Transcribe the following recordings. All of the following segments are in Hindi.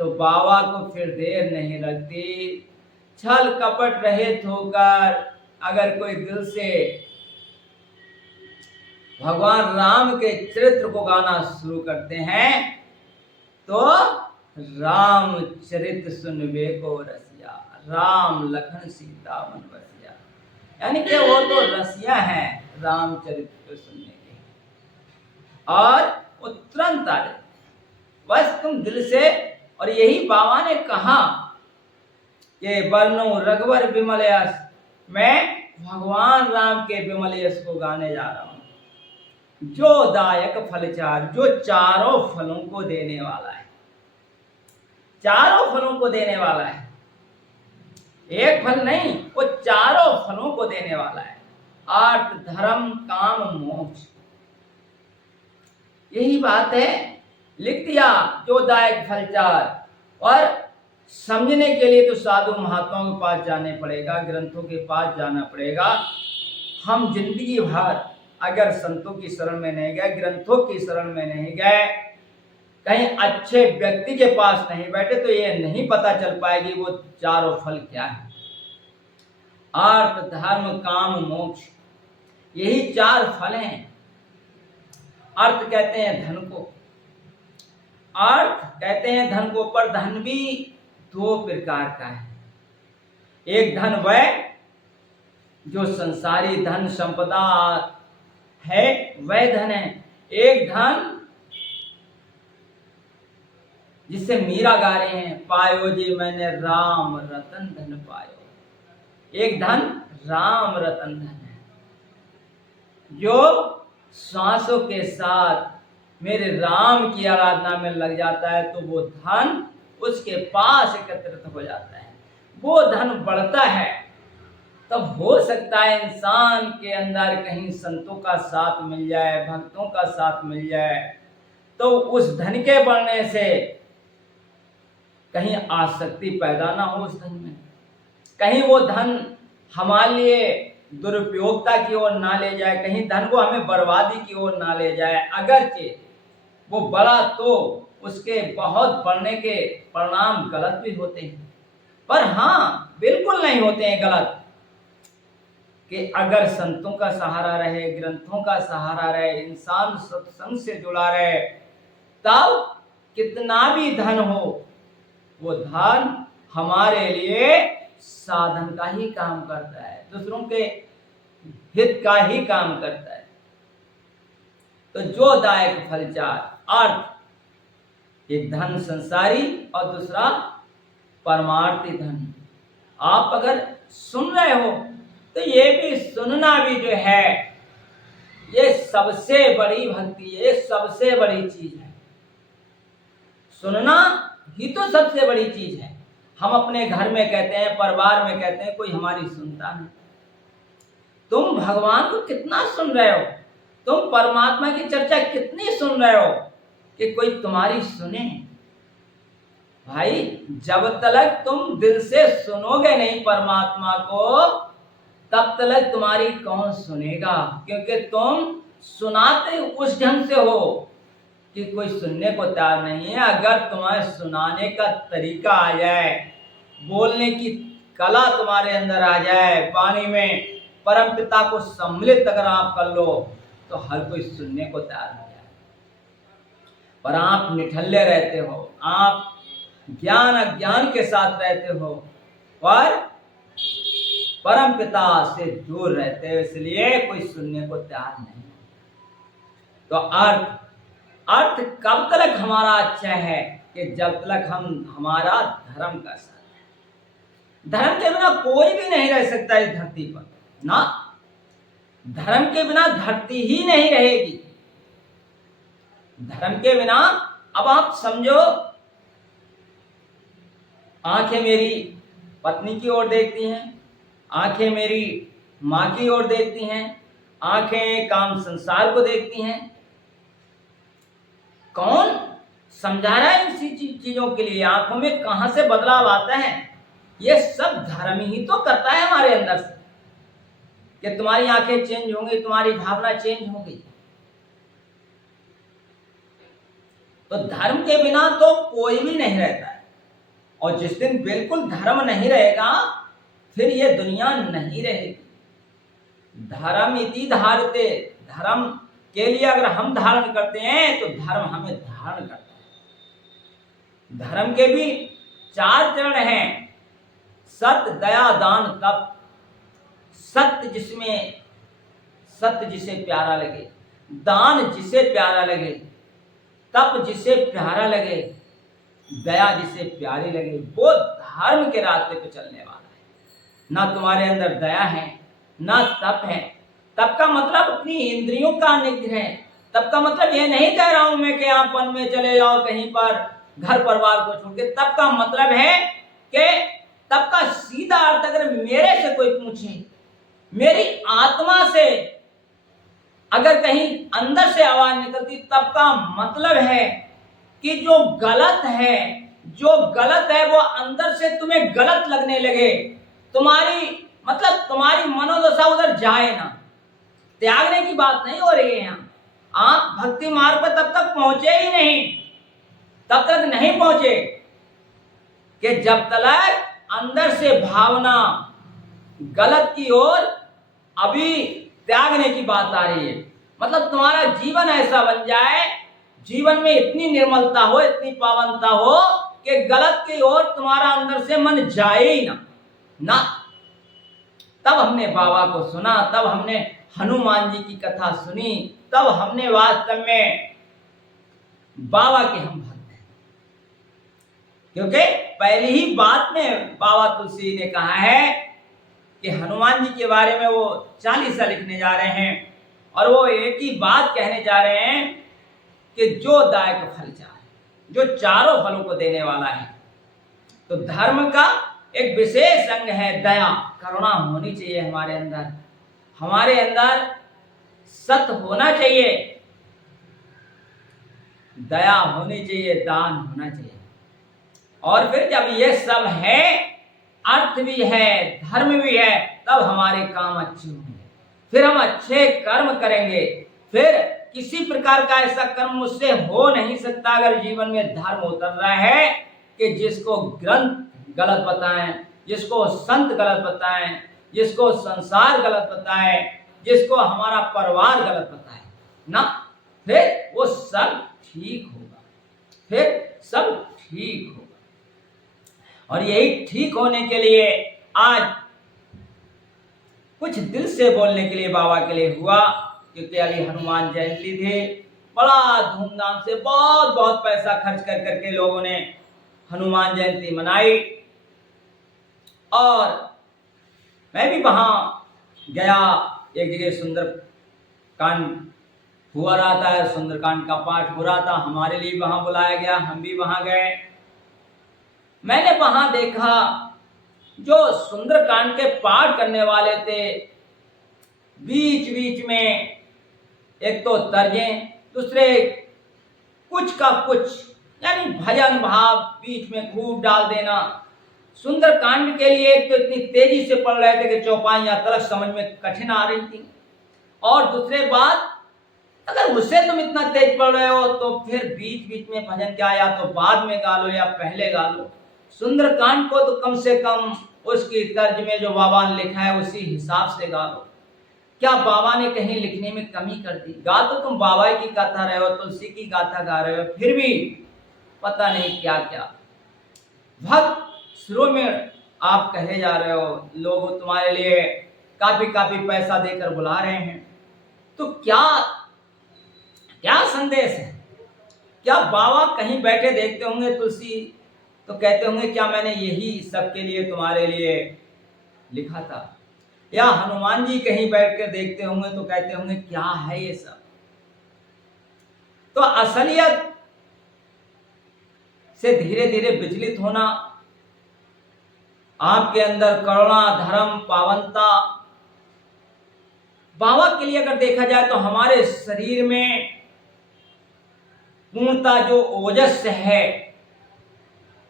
तो बाबा को फिर देर नहीं लगती, छल कपट रहित होकर अगर कोई दिल से भगवान राम के चरित्र को गाना शुरू करते हैं तो रामचरित सुनबे को रसिया, राम लखन सीता मन बसिया, यानी कि वो तो रसिया हैं रामचरित को सुनने के, और वो तुरंत आ जाते, बस तुम दिल से। और यही बाबा ने कहा कि वर्णो रघुवर विमल यश, मैं भगवान राम के विमल यश को गाने जा रहा हूं, जो दायक फलचार, जो चारों फलों को देने वाला है, चारों फलों को देने वाला है, एक फल नहीं, वो चारों फलों को देने वाला है, अर्थ धर्म काम मोक्ष, यही बात है। लिख दिया जो दायक फलचार, और समझने के लिए तो साधु महात्माओं के पास जाने पड़ेगा, ग्रंथों के पास जाना पड़ेगा। हम जिंदगी भर अगर संतों की शरण में नहीं गए, ग्रंथों की शरण में नहीं गए, कहीं अच्छे व्यक्ति के पास नहीं बैठे, तो ये नहीं पता चल पाएगी वो चारों फल क्या है, अर्थ धर्म काम मोक्ष, यही चार फल हैं। अर्थ कहते हैं धन को, अर्थ कहते हैं धन को, पर धन भी दो प्रकार का है। एक धन वह जो संसारी धन संपदा है, वह धन है। एक धन जिससे मीरा गा रहे हैं, पायो जी मैंने राम रतन धन पायो, एक धन राम रतन धन है, जो सांसों के साथ मेरे राम की आराधना में लग जाता है, तो वो धन उसके पास एकत्रित हो जाता है, वो धन बढ़ता है। तब हो सकता है इंसान के अंदर कहीं संतों का साथ मिल जाए, भक्तों का साथ मिल जाए, तो उस धन के बढ़ने से कहीं आसक्ति पैदा ना हो उस धन में, कहीं वो धन हमारे लिए दुरुपयोगता की ओर ना ले जाए, कहीं धन को हमें बर्बादी की ओर ना ले जाए। अगरचे वो बड़ा तो उसके बहुत बढ़ने के परिणाम गलत भी होते हैं, पर हाँ बिल्कुल नहीं होते हैं गलत, कि अगर संतों का सहारा रहे, ग्रंथों का सहारा रहे, इंसान सत्संग से जुड़ा रहे, तब कितना भी धन हो, वो धन हमारे लिए साधन का ही काम करता है, दूसरों के हित का ही काम करता है। तो जो दायक फलचार, अर्थ, एक धन संसारी और दूसरा परमार्थी धन। आप अगर सुन रहे हो तो ये भी सुनना भी जो है, ये सबसे बड़ी भक्ति है, ये सबसे बड़ी चीज है। सुनना ही तो सबसे बड़ी चीज है। हम अपने घर में कहते हैं, परिवार में कहते हैं, कोई हमारी सुनता नहीं। तुम भगवान को कितना सुन रहे हो, तुम परमात्मा की चर्चा कितनी सुन रहे हो कि कोई तुम्हारी सुने? भाई जब तक तुम दिल से सुनोगे नहीं परमात्मा को, तब तक तुम्हारी कौन सुनेगा? क्योंकि तुम सुनाते उस ढंग से हो कि कोई सुनने को तैयार नहीं है। अगर तुम्हें सुनाने का तरीका आ जाए, बोलने की कला तुम्हारे अंदर आ जाए, वाणी में परमपिता को सम्मिलित अगर आप कर लो, तो हर कोई सुनने को तैयार हो जाए। पर आप निठल्ले रहते हो, आप ज्ञान अज्ञान के साथ रहते हो और परम पिता से दूर रहते हो, इसलिए कोई सुनने को तैयार नहीं। तो अर्थ कब तक हमारा अच्छा है कि जब तक हम हमारा धर्म का साथ है। धर्म के बिना कोई भी नहीं रह सकता इस धरती पर ना, धर्म के बिना धरती ही नहीं रहेगी। धर्म के बिना, अब आप समझो, आंखें मेरी पत्नी की ओर देखती हैं, आंखें मेरी माँ की ओर देखती हैं, आंखें काम संसार को देखती हैं। कौन समझा रहा है इन चीजों के लिए? आंखों में कहां से बदलाव आता है? ये सब धर्म ही तो करता है हमारे अंदर से, कि तुम्हारी आंखें चेंज होंगी, तुम्हारी भावना चेंज होगी। तो धर्म के बिना तो कोई भी नहीं रहता है। और जिस दिन बिल्कुल धर्म नहीं रहेगा फिर ये दुनिया नहीं रहेगी। धर्म इति धारते, धर्म के लिए अगर हम धारण करते हैं तो धर्म हमें धारण करता है। धर्म के भी 4 चरण हैं, सत्य, दया, दान, तप। सत्य जिसे प्यारा लगे, दान जिसे प्यारा लगे, तप जिसे प्यारा लगे, दया जिसे प्यारी लगे, वो धर्म के रास्ते पे चलने वाला है। ना तुम्हारे अंदर दया है, ना तप है। तप का मतलब अपनी इंद्रियों का निग्रह। तप का मतलब ये नहीं कह रहा हूं मैं कि आप वन में चले जाओ कहीं पर घर परिवार को छोड़ के। तप का मतलब है कि तप का सीधा अर्थ अगर मेरे से कोई पूछे, मेरी आत्मा से अगर कहीं अंदर से आवाज निकलती, तब का मतलब है कि जो गलत है वो अंदर से तुम्हें गलत लगने लगे, तुम्हारी मनोदशा उधर जाए ना। त्यागने की बात नहीं हो रही है यहाँ। आप भक्ति मार्ग पर तब तक पहुंचे ही नहीं, तब तक नहीं पहुंचे कि जब तक अंदर से भावना गलत की ओर अभी त्यागने की बात आ रही है। मतलब तुम्हारा जीवन ऐसा बन जाए, जीवन में इतनी निर्मलता हो, इतनी पावनता हो कि गलत की ओर तुम्हारा अंदर से मन जाए ही ना। तब हमने बाबा को सुना, तब हमने हनुमान जी की कथा सुनी, तब हमने वास्तव में बाबा के हम भक्त हैं। क्योंकि पहली ही बात में बाबा तुलसी ने कहा है कि हनुमान जी के बारे में वो 40 लिखने जा रहे हैं और वो एक ही बात कहने जा रहे हैं कि जो दायक फल चाहे, जो चारों फलों को देने वाला है। तो धर्म का एक विशेष अंग है दया, करुणा होनी चाहिए हमारे अंदर। हमारे अंदर सत्य होना चाहिए, दया होनी चाहिए, दान होना चाहिए। और फिर जब ये सब है, अर्थ भी है, धर्म भी है, तब हमारे काम अच्छे होंगे, फिर हम अच्छे कर्म करेंगे। फिर किसी प्रकार का ऐसा कर्म मुझसे हो नहीं सकता अगर जीवन में धर्म उतर रहा है कि जिसको ग्रंथ गलत बताएं, जिसको संत गलत बताएं, जिसको संसार गलत बताए, जिसको हमारा परिवार गलत बताए ना, फिर वो सब ठीक होगा, फिर सब ठीक होगा। और यही ठीक होने के लिए आज कुछ दिल से बोलने के लिए बाबा के लिए हुआ, क्योंकि अभी हनुमान जयंती थी। बड़ा धूमधाम से बहुत पैसा खर्च कर करके लोगों ने हनुमान जयंती मनाई। और मैं भी वहां गया, एक जगह सुंदरकांड हुआ रहा था, सुंदरकांड का पाठ हो रहा था, हमारे लिए वहां बुलाया गया, हम भी वहां गए। मैंने वहां देखा जो सुंदरकांड के पाठ करने वाले थे, बीच बीच में एक तो तर्जें, दूसरे कुछ का कुछ, यानी भजन भाव बीच में खूब डाल देना। सुंदरकांड के लिए एक तो इतनी तेजी से पढ़ रहे थे कि चौपाइयां तलक समझ में कठिन आ रही थी, और दूसरे बात अगर उससे तुम इतना तेज पढ़ रहे हो तो फिर बीच बीच में भजन क्या, या तो बाद में गा लो या पहले गा लो। सुंदरकांड को तो कम से कम उसकी तर्ज में जो बाबा ने लिखा है उसी हिसाब से गा लो। क्या बाबा ने कहीं लिखने में कमी कर दी? गा तो तुम बाबा की गाथा रहे हो, तुलसी की गाथा गा रहे हो, फिर भी पता नहीं क्या क्या भक्त शुरू में आप कहे जा रहे हो, लोग तुम्हारे लिए काफी पैसा देकर बुला रहे हैं। तो क्या क्या संदेश है? क्या बाबा कहीं बैठे देखते होंगे तुलसी तो कहते होंगे क्या मैंने यही सबके लिए तुम्हारे लिए लिखा था? या हनुमान जी कहीं बैठ कर देखते होंगे तो कहते होंगे क्या है ये सब? तो असलियत से धीरे धीरे विचलित होना, आपके अंदर करुणा, धर्म, पावनता, बाबा के लिए अगर देखा जाए तो हमारे शरीर में पूर्णता जो ओजस है,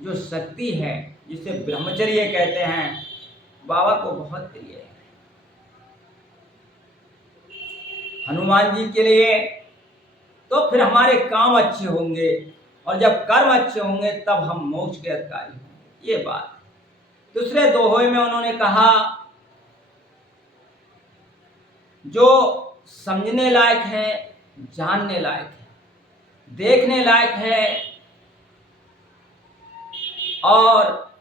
जो शक्ति है, जिसे ब्रह्मचर्य कहते हैं, बाबा को बहुत प्रिय है। हनुमान जी के लिए तो फिर हमारे काम अच्छे होंगे, और जब कर्म अच्छे होंगे तब हम मोक्ष के अधिकारी होंगे। ये बात। दूसरे दोहे में उन्होंने कहा जो समझने लायक है, जानने लायक है, देखने लायक है और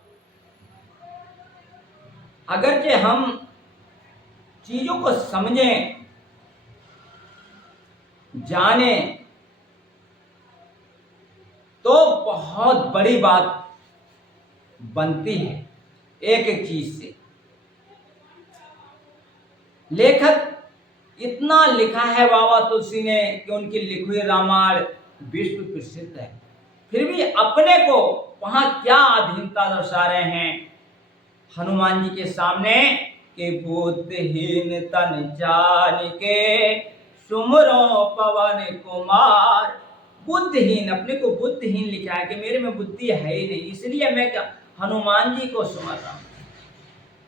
अगरचे हम चीजों को समझें, जाने तो बहुत बड़ी बात बनती है एक एक चीज से। लेखक इतना लिखा है बाबा तुलसी ने कि उनकी लिखी हुई रामायण विश्व प्रसिद्ध है, फिर भी अपने को वहां क्या अधीनता दर्शा रहे हैं हनुमान जी के सामने कि बुद्धिहीन तन जान के सुमरो पवन कुमार। बुद्धिहीन, अपने को बुद्धिहीन लिखा है कि मेरे में बुद्धि है ही नहीं, इसलिए मैं क्या हनुमान जी को सुमर रहा हूं।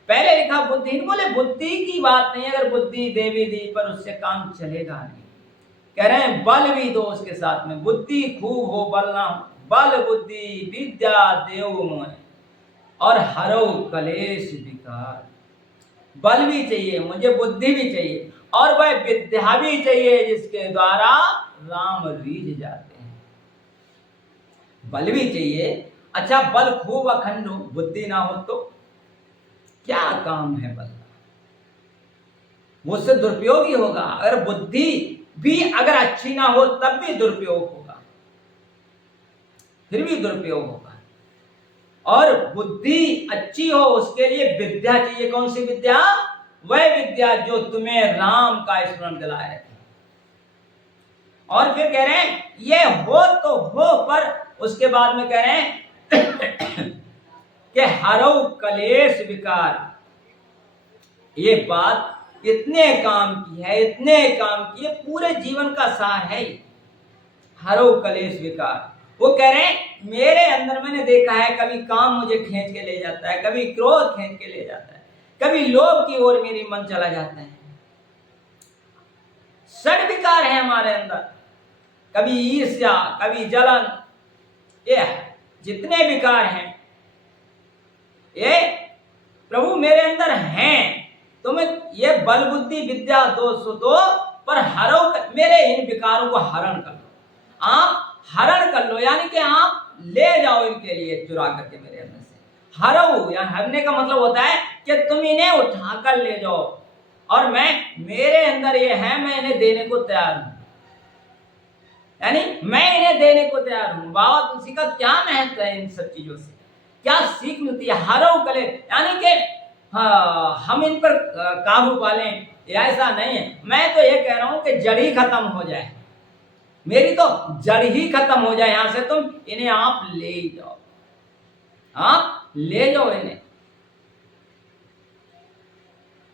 पहले लिखा बुद्धिहीन, बोले बुद्धि की बात नहीं, अगर बुद्धि देवी दी पर उससे काम चलेगा नहीं। कह रहे हैं बल भी दो उसके साथ में, बुद्धि खूब हो बल ना हो, बल बुद्धि विद्या देव मोह और हरो कलेश विकार। बल भी चाहिए मुझे, बुद्धि भी चाहिए और वह विद्या भी चाहिए जिसके द्वारा राम रीझ जाते हैं। बल भी चाहिए, अच्छा बल खूब अखंड हो, बुद्धि ना हो तो क्या काम है बल का, मुझसे दुरुपयोग ही होगा। अगर बुद्धि भी अगर अच्छी ना हो तब भी दुरुपयोग होगा, फिर भी दुरुपयोग होगा। और बुद्धि अच्छी हो उसके लिए विद्या चाहिए। कौन सी विद्या? वह विद्या जो तुम्हें राम का स्मरण दिलाए। और फिर कह रहे हैं ये हो तो हो, पर उसके बाद में कह रहे हैं कि हरो कलेश विकार। ये बात इतने काम की है, इतने काम की है, पूरे जीवन का सार है हरो कलेश विकार। वो कह रहे हैं मेरे अंदर मैंने देखा है कभी काम मुझे खींच के ले जाता है, कभी क्रोध खींच के ले जाता है, कभी लोभ की ओर मेरी मन चला जाता है। षड विकार है हमारे अंदर, कभी ईर्ष्या, कभी जलन, ये जितने विकार हैं ये प्रभु मेरे अंदर हैं। तुम्हें ये बल बुद्धि विद्या दोष दो, पर हरो मेरे इन विकारों को हरण कर लो, आप हरण कर लो, यानी कि आप ले जाओ इनके लिए चुरा करके मेरे अंदर से। हरो यानी हरने का मतलब होता है कि तुम इन्हें उठाकर ले जाओ और मैं मेरे अंदर ये है, मैं इन्हें देने को तैयार हूं, यानी मैं इन्हें देने को तैयार हूं। बाबा तुलसी का क्या महत्व है, इन सब चीजों से क्या सीख मिलती है? हरो कले यानी कि हम इन पर काबू पालें, ऐसा नहीं है। मैं तो ये कह रहा हूं कि जड़ ही खत्म हो जाए, मेरी तो जड़ ही खत्म हो जाए यहां से। तुम इन्हें आप ले जाओ, आप ले जाओ इन्हें।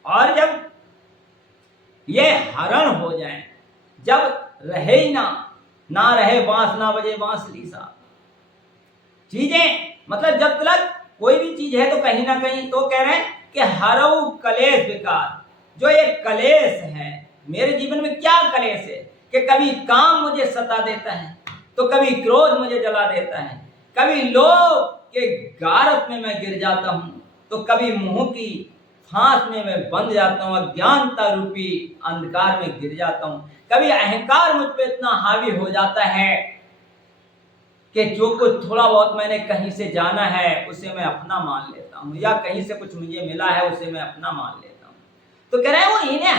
और जब ये हरण हो जाए, जब रहे ही ना रहे बांस ना बजे बांसुरी सा चीजें, मतलब जब तक कोई भी चीज है तो कहीं ना कहीं, तो कह रहे हैं कि हरऊ कलेश विकार। जो ये कलेश है मेरे जीवन में, क्या कलेश है कि कभी काम मुझे सता देता है, तो कभी क्रोध मुझे जला देता है, कभी लोभ के गारत में मैं गिर जाता हूं, तो कभी मुंह की फांस में मैं बंध जाता हूं, अज्ञानता रूपी अंधकार में गिर जाता हूं, कभी अहंकार मुझ पे इतना हावी हो जाता है कि जो कुछ थोड़ा बहुत मैंने कहीं से जाना है उसे मैं अपना मान लेता हूं, या कहीं से कुछ मुझे मिला है उसे मैं अपना मान लेता हूं। तो कह रहे हैं वो इन्हें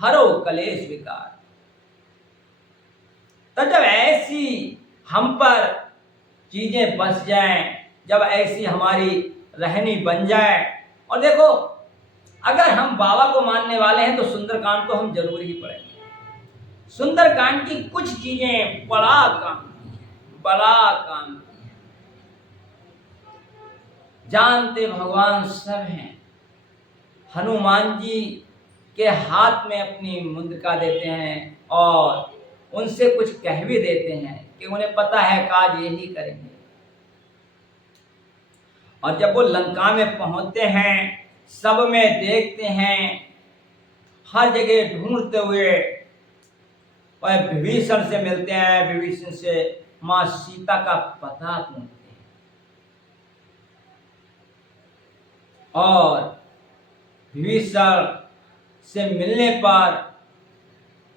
हरो कलेश विकार। तो जब ऐसी हम पर चीजें बस जाएं, जब ऐसी हमारी रहनी बन जाए, और देखो अगर हम बाबा को मानने वाले हैं तो सुंदरकांड तो हम जरूर ही पढ़ेंगे। सुंदरकांड की कुछ चीजें बड़ा काम जानते भगवान सब हैं। हनुमान जी के हाथ में अपनी मुद्रिका देते हैं और उनसे कुछ कह भी देते हैं कि उन्हें पता है काज यही करेंगे। और जब वो लंका में पहुंचते हैं, सब में देखते हैं, हर जगह ढूंढते हुए और विभीषण से मिलते हैं, विभीषण से मां सीता का पता पूछते हैं। और विभीषण से मिलने पर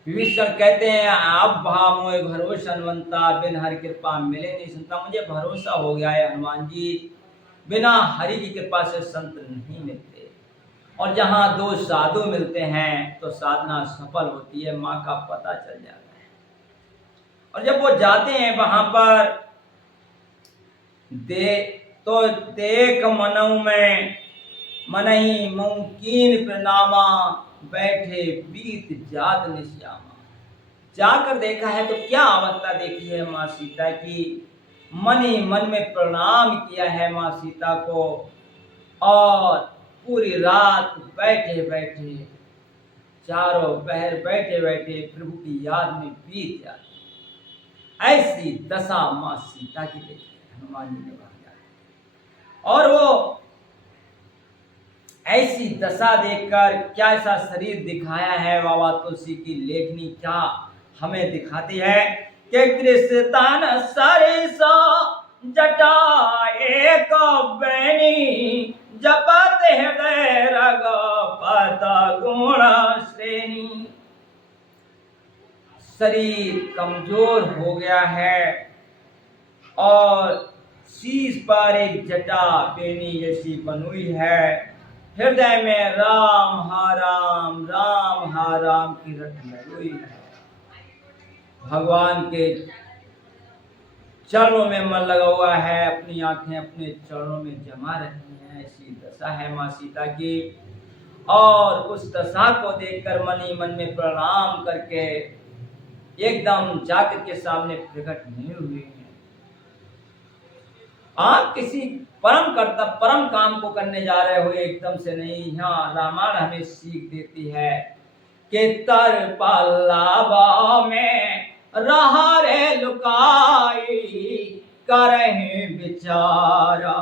विभीषण कहते हैं आप भाव मोय भरोसा हनुमंता, बिन हरि कृपा मिले नहीं संता। मुझे भरोसा हो गया है हनुमान जी, बिना हरि की कृपा से संत नहीं मिलते। और जहाँ दो साधु मिलते हैं तो साधना सफल होती है, माँ का पता चल जाता है। और जब वो जाते हैं वहां पर तो देख मनऊ में मनहि मुमकीन प्रणामा, बैठे बीत जात निश्यामा। जाकर देखा है तो क्या अवस्था देखी है माँ सीता की। मन ही मन में प्रणाम किया है माँ सीता को, और पूरी रात बैठे बैठे, चारों पहर बैठे बैठे प्रभु की याद में बीत जाती। ऐसी दशा माँ सीता की देखी हनुमान जी ने कहा। और वो ऐसी दशा देखकर क्या ऐसा शरीर दिखाया है बाबा तुलसी की लेखनी क्या हमें दिखाती है कि कृष्ण सरिसा जटा एक बैनी, जपत हृदय रग पत गुण श्रेणी। शरीर कमजोर हो गया है और शीश पर एक जटा बेनी जैसी बनुई है, हृदय में राम हा राम की रट लगी है। भगवान के चरणों में मन लगा हुआ है, अपनी आंखें अपने चरणों में जमा रही हैं। ऐसी दशा है माँ सीता की। और उस दशा को देखकर मन ही मन में प्रणाम करके एकदम जाकर के सामने प्रकट नहीं हुए हैं। आप किसी परम काम को करने जा रहे हो, एकदम से नहीं। यहाँ रामायण हमें सीख देती है कि तर पल्लवा में रहा रे लुकाई, करहे विचारा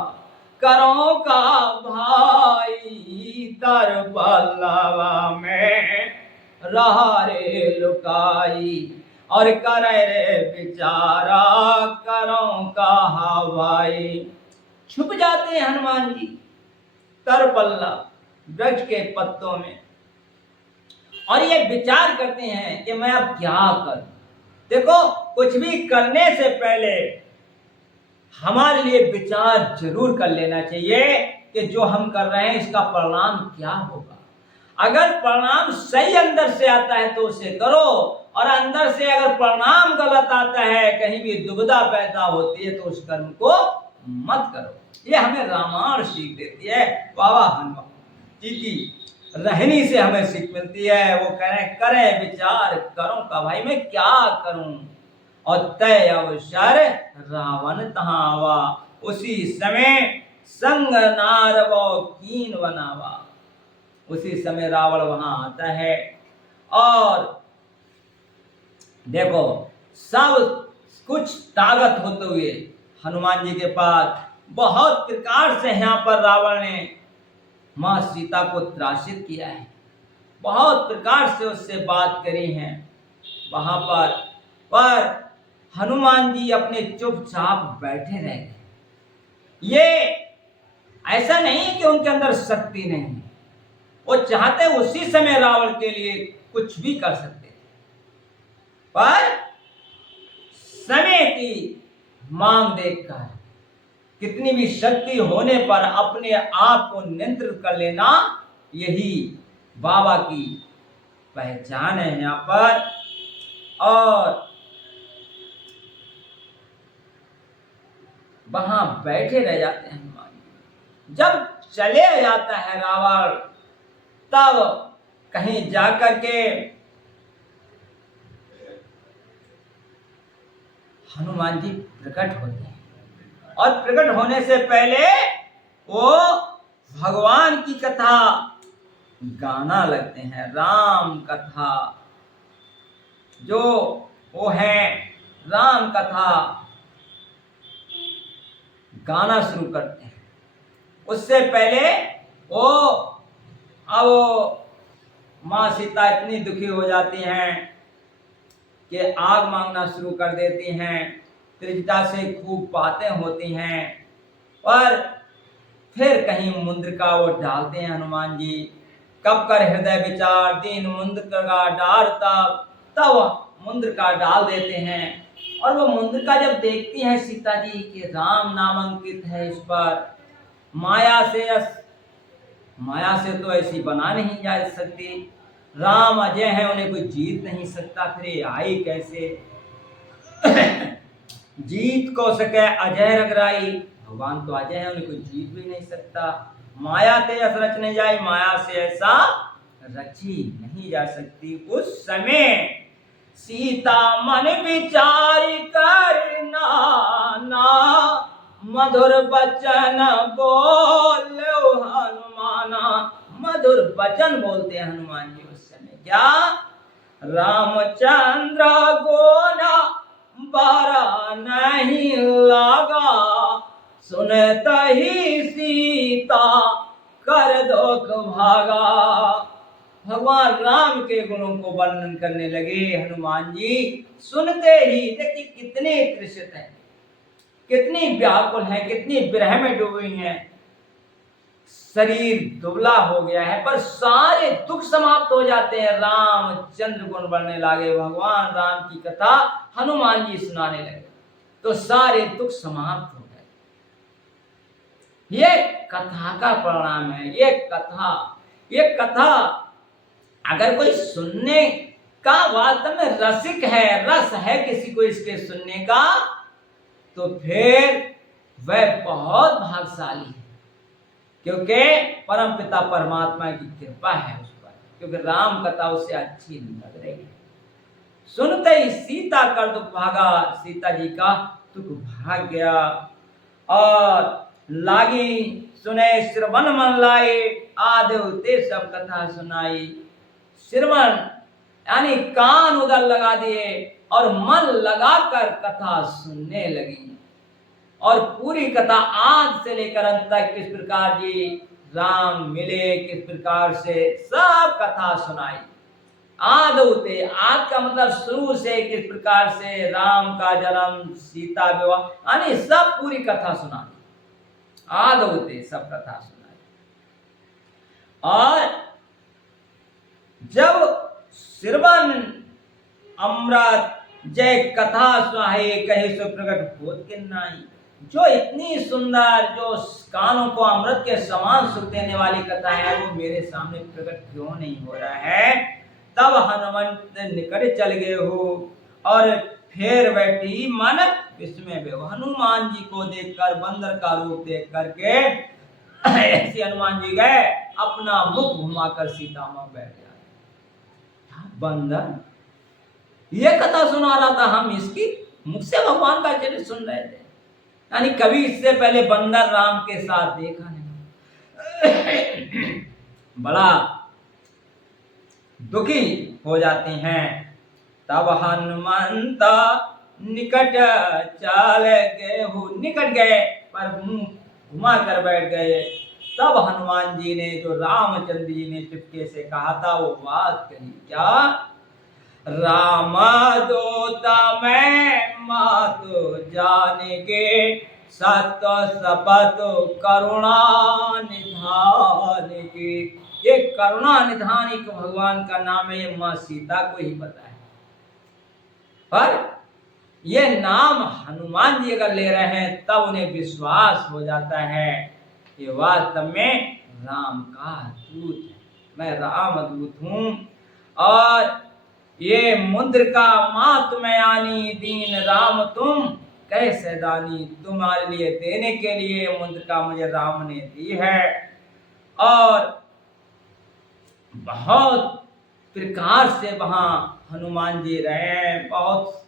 करो का भाई। तर पल्लवा में रहा रे लुकाई, और करे रे बेचारा करो कहा भाई। छुप जाते हैं हनुमान जी तरपल्ला वृक्ष के पत्तों में, और ये विचार करते हैं कि मैं अब क्या करूं। देखो, कुछ भी करने से पहले हमारे लिए विचार जरूर कर लेना चाहिए कि जो हम कर रहे हैं इसका परिणाम क्या होगा। अगर परिणाम सही अंदर से आता है तो उसे करो, और अंदर से अगर परिणाम गलत आता है, कहीं भी दुविधा पैदा होती है, तो उस कर्म को मत करो। ये हमें रामायण सीख देती है। बाबा हनुमान जी की रहनी से हमें सीख मिलती है। वो कह रहे करें विचार करो का भाई मैं क्या करूं, और तय अवसर रावण तहां आवा, उसी समय संग नारवो कीन बनावा। उसी समय रावण वहां आता है, और देखो सब कुछ ताकत होते हुए हनुमान जी के पास बहुत प्रकार से यहाँ पर रावण ने माँ सीता को त्रासित किया है, बहुत प्रकार से उससे बात करी है वहां पर हनुमान जी अपने चुपचाप बैठे रह गए। ये ऐसा नहीं कि उनके अंदर शक्ति नहीं है, वो चाहते उसी समय रावण के लिए कुछ भी कर सकते थे, पर समय की मांग देखकर कितनी भी शक्ति होने पर अपने आप को नियंत्रित कर लेना, यही बाबा की पहचान है यहाँ पर। और वहां बैठे रह जाते हैं हनुमान। जब चले जाता है रावण, तब कहीं जाकर के हनुमान जी प्रकट होते हैं, और प्रकट होने से पहले वो भगवान की कथा गाना लगते हैं। राम कथा जो वो है, राम कथा गाना शुरू करते हैं। उससे पहले वो अब माँ सीता इतनी दुखी हो जाती हैं कि आग मांगना शुरू कर देती हैं, त्रिजटा से खूब बातें होती हैं, और फिर कहीं मुंद्रिका वो डालते हैं हनुमान जी। कब कर हृदय विचार दीन मुंद्रिका डालता, तब मुंद्रिका डाल देते हैं। और वो मुंद्रिका जब देखती है सीता जी कि राम नाम अंकित है इस पर, माया से तो ऐसी बना नहीं जा सकती, राम अजय है, उन्हें कोई जीत नहीं सकता, फिर ये आई कैसे? जीत को सके अजय रगराई, भगवान तो अजय है, उन्हें कोई जीत भी नहीं सकता। माया ते अस रचने जाए, माया से ऐसा रची नहीं जा सकती। उस समय सीता मन विचार करना ना, मधुर बचन बोलो हनुमाना। मधुर वचन बोलते हैं हनुमान जी उस समय। क्या? रामचंद्र गोना बारा नहीं लगा, सुनत ही सीता कर दुख भागा। भगवान राम के गुणों को वर्णन करने लगे हनुमान जी। सुनते ही देखिए कितने तृषित हैं, कितनी व्याकुल हैं, कितनी विरह में डूबी हैं, शरीर दुबला हो गया है, पर सारे दुख समाप्त हो जाते हैं। रामचंद्र गुण बढ़ने लगे, भगवान राम की कथा हनुमान जी सुनाने लगे तो सारे दुख समाप्त हो गए। ये कथा का परिणाम है। ये कथा अगर कोई सुनने का वास्तव में रसिक है, रस है किसी को इसके सुनने का, तो फिर वह बहुत भाग्यशाली है, क्योंकि परम पिता परमात्मा की कृपा है उस पर, क्योंकि राम कथा उसे अच्छी लग रही है। सुनते ही सीता कर दुख भागा, सीता जी का दुख भाग गया। और लागी सुने श्रवण मन लाए, आदेव ते सब कथा सुनाई। श्रवण यानी कान उधर लगा दिए और मन लगाकर कथा सुनने लगी। और पूरी कथा आज से लेकर अंत तक किस प्रकार जी राम मिले, किस प्रकार से सब कथा सुनाई। आदौते, आद का मतलब शुरू से, किस प्रकार से राम का जन्म, सीता विवाह, यानी सब पूरी कथा सुनाई। आदौते सब कथा सुनाई। और जब श्रवण अमृत जय कथा सुहाए, कहे सो प्रकट होत के नाई। जो इतनी सुंदर, जो कानों को अमृत के समान सुख देने वाली कथा है, वो मेरे सामने प्रकट क्यों नहीं हो रहा है? तब हनुमंत निकट चल गए हो और फिर बैठी मन विस्मय में। हनुमान जी को देखकर, बंदर का रूप देख करके ऐसे हनुमान जी गए, अपना मुख घुमाकर सीता में बैठ गया। बंदर ये कथा सुना रहा था, हम इसकी मुख से भगवान का चरित्र सुन रहे थे। यानी कभी इससे पहले बंदर राम के साथ देखा नहीं। बड़ा दुखी हो जाते हैं। तब हनुमंत निकट चल गए हो, निकट गए पर मुंह घुमा कर बैठ गए। तब हनुमान जी ने, जो रामचंद्र जी ने चुपके से कहा था, वो बात कही। क्या? राम दूता मैं मातु जाने के, सत्य सपत करुणा निधान के। ये करुणा निधान एक भगवान का नाम है, ये माँ सीता को ही पता है। पर ये नाम हनुमान जी अगर ले रहे हैं तब उन्हें विश्वास हो जाता है कि वास्तव में राम का दूत है, मैं राम दूत हूं। और ये मुद्रिका माँ तुम्हें आनी, दीन राम तुम कैसे दानी। तुम्हारे लिए देने के लिए मुद्रिका मुझे राम ने दी है। और बहुत प्रकार से वहां हनुमान जी रहे, बहुत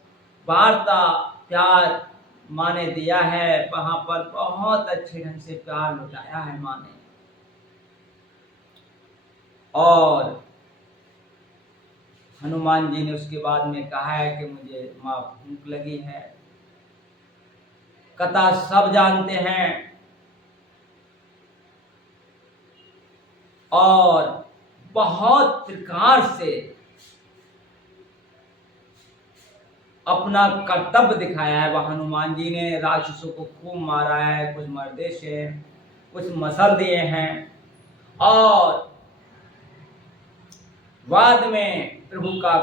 वार्ता प्यार माँ ने दिया है, वहां पर बहुत अच्छे ढंग से प्यार लुटाया है माँ ने। और हनुमान जी ने उसके बाद में कहा है कि मुझे माँ भूख लगी है। कथा सब जानते हैं। और बहुत प्रकार से अपना कर्तव्य दिखाया है वह हनुमान जी ने। राक्षसों को खूब मारा है, कुछ मर्दे से कुछ मसल दिए हैं और बाद में प्रभु का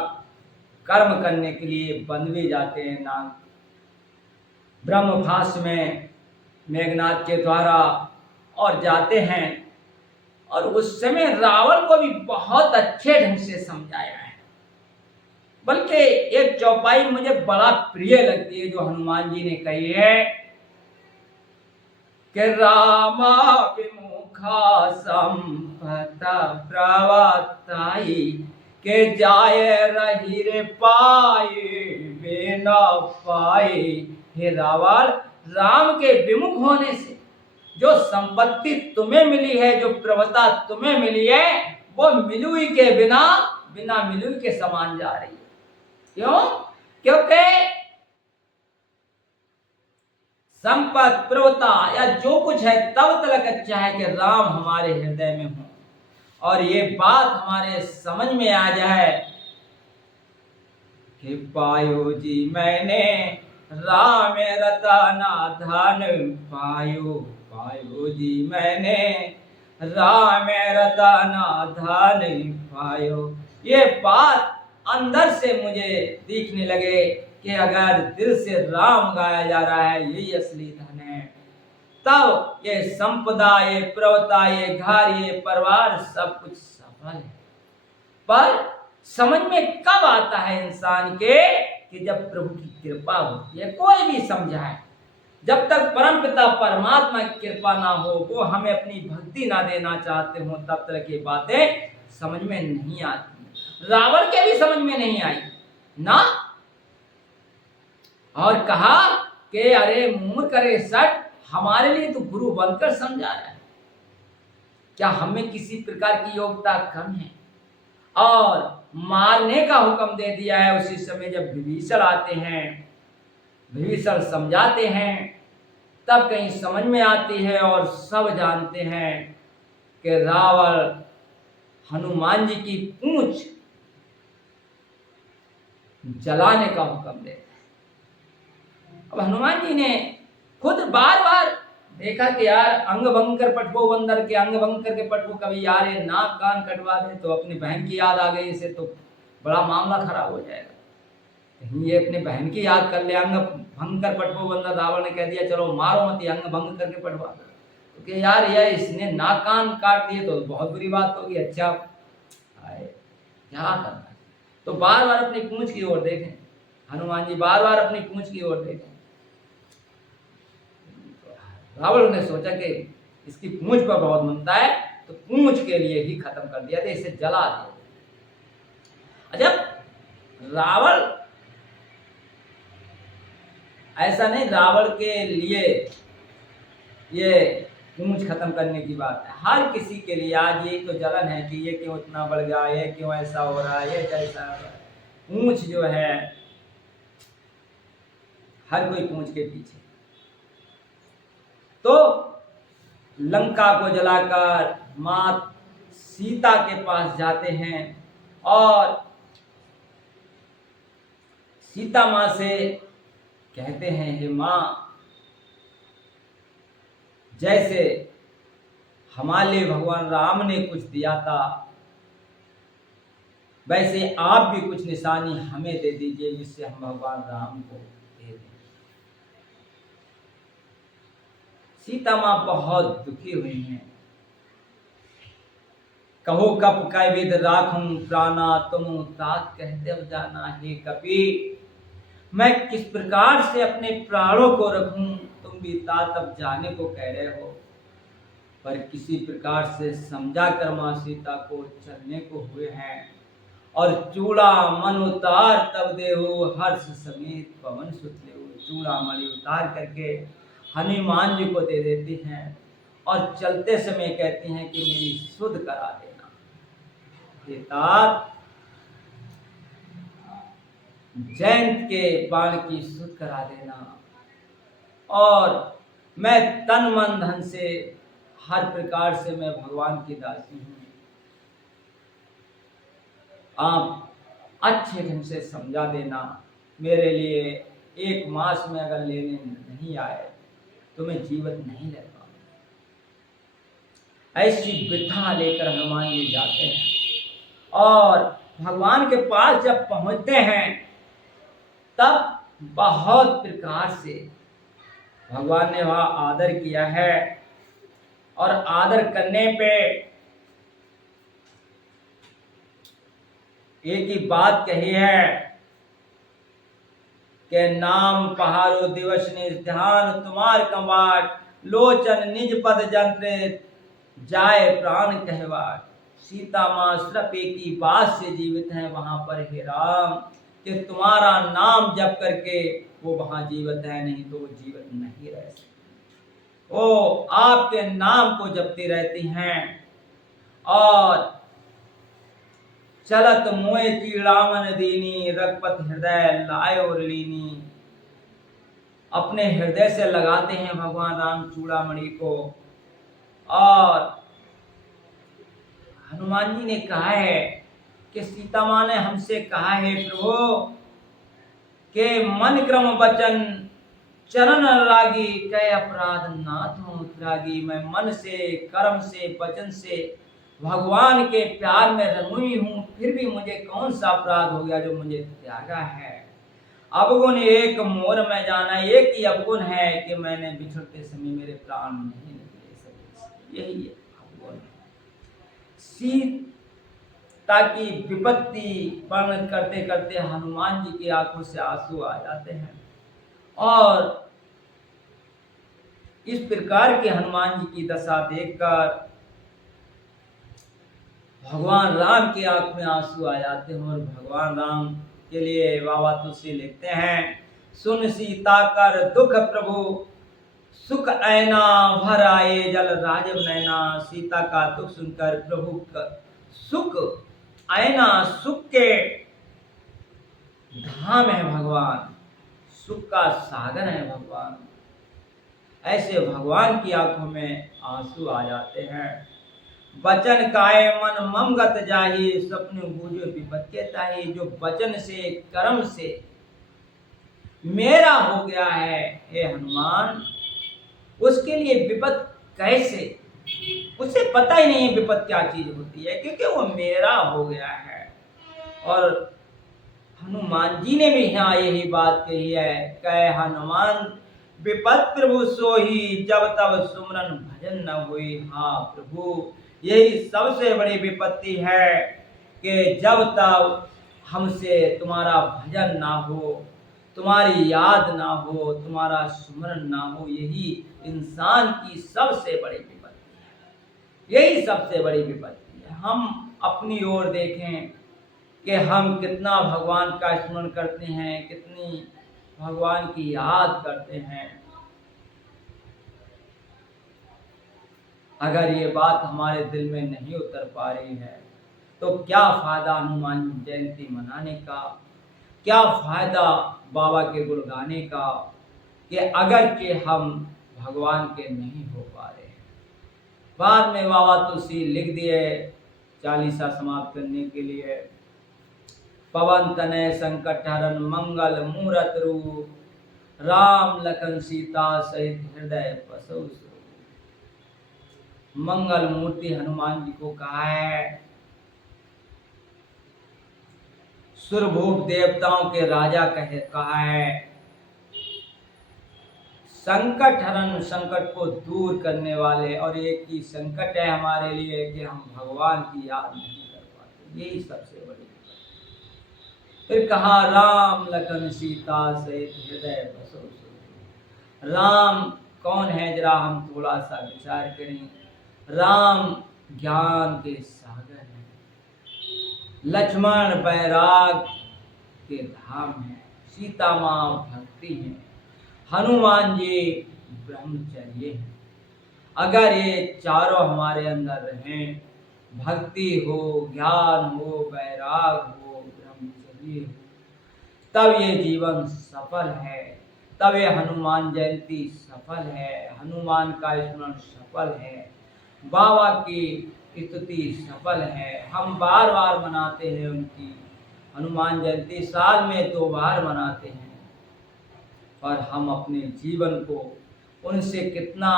कर्म करने के लिए बंध भी जाते हैं नाग। ब्रह्मभाष्य में मेघनाथ के द्वारा और जाते हैं और उस समय रावण को भी बहुत अच्छे ढंग से समझाया है। बल्कि एक चौपाई मुझे बड़ा प्रिय लगती है जो हनुमान जी ने कही है कि रामा विमुखा संपता प्रवताई के जाय रही रे पाए वे न पाए। हे रावण, राम के विमुख होने से जो संपत्ति तुम्हें मिली है, जो प्रभुता तुम्हें मिली है, वो मिलुई के बिना मिलुई के समान जा रही है। क्यों? क्योंकि संपत्ति प्रभुता या जो कुछ है तब तक अच्छा है कि राम हमारे हृदय में हो और ये बात हमारे समझ में आ जाए कि पायो जी मैंने राम रतना धन पायो, पायो जी मैंने राम रतना धन पायो। ये बात अंदर से मुझे दिखने लगे कि अगर दिल से राम गाया जा रहा है यही असली धन है, तब ये संपदा, ये प्रवता, ये घर, ये परिवार सब कुछ सफल है। पर समझ में कब आता है इंसान के कि जब प्रभु की कृपा होती है। कोई भी समझाए, जब तक परमपिता परमात्मा की कृपा ना हो, वो हमें अपनी भक्ति ना देना चाहते हो, तब तक की बातें समझ में नहीं आती। रावण के भी समझ में नहीं आई ना, और कहा कि अरे मूर्ख, अरे सट, हमारे लिए तो गुरु बनकर समझा रहा है, क्या हमें किसी प्रकार की योग्यता कम है? और मारने का हुक्म दे दिया है। उसी समय जब विभीषण आते हैं, विभीषण समझाते हैं, तब कहीं समझ में आती है और सब जानते हैं कि रावण हनुमान जी की पूंछ जलाने का हुक्म देता है। अब हनुमान जी ने खुद बार बार देखा कि यार अंग भंग कर पटवो बंदर के, अंग भंग करके पटवो, कभी यार ये नाक कान कटवा दे तो अपनी बहन की याद आ गई, इसे तो बड़ा मामला खराब हो जाएगा। कहीं ये अपने बहन की याद कर ले, अंग भंग कर पटवो बंदर। रावण ने कह दिया चलो मारो मत, अंग भंग करके पटवा दो, क्योंकि यार यह इसने नाक कान काट दिए तो बहुत बुरी बात होगी। अच्छा आए क्या करना, तो बार बार अपनी पूंछ की ओर देखें, हनुमान जी बार बार अपनी पूंछ की ओर देखें। रावण ने सोचा कि इसकी पूंछ पर बहुत मनता है, तो पूंछ के लिए ही खत्म कर दिया था, इसे जला दिया। जब रावण ऐसा नहीं, रावण के लिए ये पूंछ खत्म करने की बात है, हर किसी के लिए आज ये तो जलन है कि ये क्यों इतना बढ़ गया, ये क्यों ऐसा हो रहा है, ये कैसा हो रहा है। पूंछ जो है, हर कोई पूंछ के पीछे। तो लंका को जलाकर मां सीता के पास जाते हैं और सीता मां से कहते हैं हे मां, जैसे हमारे लिए भगवान राम ने कुछ दिया था, वैसे आप भी कुछ निशानी हमें दे दीजिए जिससे हम भगवान राम को दे दें। सीता मां बहुत दुखी हुई हैं। कहो कप कै विद राखूं प्राणा, तुम तात कहते अब जाना। हे कपि, मैं किस प्रकार से अपने प्राणों को रखूं, तुम भी तात अब जाने को कह रहे हो। पर किसी प्रकार से समझा कर मां सीता को चलने को हुए हैं। और चूड़ा मन उतार तब देहु, हर्ष समेत पवन सुत लेहु। चूड़ा मणि उतार करके हनुमान जी को दे देती हैं और चलते समय कहती हैं कि मेरी शुद्ध करा देना। तात जयंत के बाण की शुद्ध करा देना, और मैं तन मन धन से हर प्रकार से मैं भगवान की दासी हूँ। आप अच्छे ढंग से समझा देना। मेरे लिए 1 मास में अगर लेने नहीं आए तो मैं जीवित नहीं रह पाऊंगा। ऐसी वृथा लेकर हनुमान जी जाते हैं और भगवान के पास जब पहुंचते हैं तब बहुत प्रकार से भगवान ने वहाँ आदर किया है और आदर करने पे एक ही बात कही है कि नाम पहाड़ो दिवस ने ध्यान तुम्हार कमाट लोचन निज पद जंत्र जाए प्राण कहवाट। सीता माँ सिर्फ एक ही बात से जीवित है वहां पर, हे राम, कि तुम्हारा नाम जप करके वो वहां जीवित है, नहीं तो वो जीवित नहीं रह सकती। वो आपके नाम को जपती रहती हैं और चलत मोए चीड़ावन दीनी रघुपत हृदय लाय और लीनी। अपने हृदय से लगाते हैं भगवान राम चूड़ामणि को। और हनुमान जी ने कहा है कि सीता माँ ने हमसे कहा है प्रभु के मन क्रम वचन चरण रागी कह अपराध नाथ हूँ रागी। मैं मन से कर्म से वचन से भगवान के प्यार में रंगी हूँ, फिर भी मुझे कौन सा अपराध हो गया जो मुझे त्यागा है। अवगुण एक मोर में जाना, एक ही अवगुण है कि मैंने बिछड़ते समय मेरे प्राण नहीं निकले सके, यही अवगुण है। सीता की विपत्ति वर्णन करते करते हनुमान जी की आंखों से आंसू आ जाते हैं और इस प्रकार के हनुमान जी की दशा देखकर भगवान राम की आंख में आंसू आ जाते हैं और भगवान राम के लिए बाबा तुलसी लिखते हैं, सुन सीता कर दुख प्रभु सुख ऐना भर आए जल राजव नैना। सीता का दुख सुनकर प्रभु का सुख ऐना, सुख के धाम है भगवान, सुख का सागर है भगवान। ऐसे भगवान की आंखों में आंसू आ जाते हैं। वचन काय मन मम गत जाहि स्वप्न बूझो विपत्ति ताहि। जो वचन से कर्म से मेरा हो गया है हे हनुमान, उसके लिए विपत कैसे, उसे पता ही नहीं है विपत क्या चीज होती है, क्योंकि वो मेरा हो गया है। और हनुमान जी ने भी यहाँ यही बात कही है, कह हनुमान विपत प्रभु सोही जब तब सुमरन भजन न हुई। हाँ प्रभु, यही सबसे बड़ी विपत्ति है कि जब तक हमसे तुम्हारा भजन ना हो, तुम्हारी याद ना हो, तुम्हारा सुमरन ना हो, यही इंसान की सबसे बड़ी विपत्ति है। यही सबसे बड़ी विपत्ति है। हम अपनी ओर देखें कि हम कितना भगवान का स्मरण करते हैं, कितनी भगवान की याद करते हैं। अगर ये बात हमारे दिल में नहीं उतर पा रही है तो क्या फायदा हनुमान जयंती मनाने का, क्या फायदा बाबा के गुण गाने का, कि अगर के हम भगवान के नहीं हो पा रहे हैं। बाद में बाबा तुलसी लिख दिए चालीसा समाप्त करने के लिए, पवन तनय संकट हरन मंगल मूरत रूप राम लखन सीता सहित हृदय बसौ। मंगल मूर्ति हनुमान जी को कहा है, सुरभूप देवताओं के राजा कहा है, संकट हरण, संकट को दूर करने वाले। और एक ही संकट है हमारे लिए कि हम भगवान की याद नहीं कर पाते, यही सबसे बड़ी। फिर कहा राम लखन सीता सहित हृदय बसो। राम कौन है, जरा हम थोड़ा सा विचार करें। राम ज्ञान के सागर हैं, लक्ष्मण बैराग के धाम है, सीता माँ भक्ति है, हनुमान जी ब्रह्मचर्य है। अगर ये चारों हमारे अंदर रहें, भक्ति हो, ज्ञान हो, बैराग हो, ब्रह्मचर्य हो, तब ये जीवन सफल है, तब ये हनुमान जयंती सफल है, हनुमान का स्मरण सफल है, बाबा की स्तुति सफल है। हम बार बार मनाते हैं उनकी हनुमान जयंती, साल में 2 बार मनाते हैं, पर हम अपने जीवन को उनसे कितना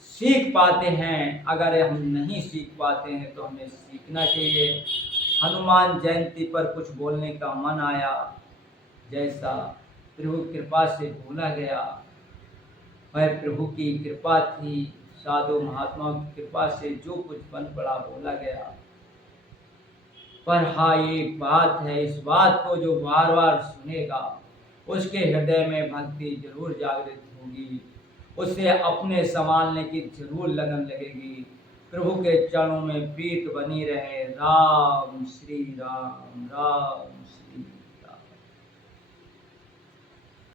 सीख पाते हैं। अगर हम नहीं सीख पाते हैं तो हमें सीखना चाहिए। हनुमान जयंती पर कुछ बोलने का मन आया, जैसा प्रभु कृपा से बोला गया, वह प्रभु की कृपा थी। साधु महात्माओं की कृपा से जो कुछ बन पड़ा बोला गया। पर हाँ, एक बात है, इस बात को जो बार बार सुनेगा उसके हृदय में भक्ति जरूर जागृत होगी, उसे अपने संभालने की जरूर लगन लगेगी। प्रभु के चरणों में प्रीत बनी रहे। राम श्री राम, राम श्री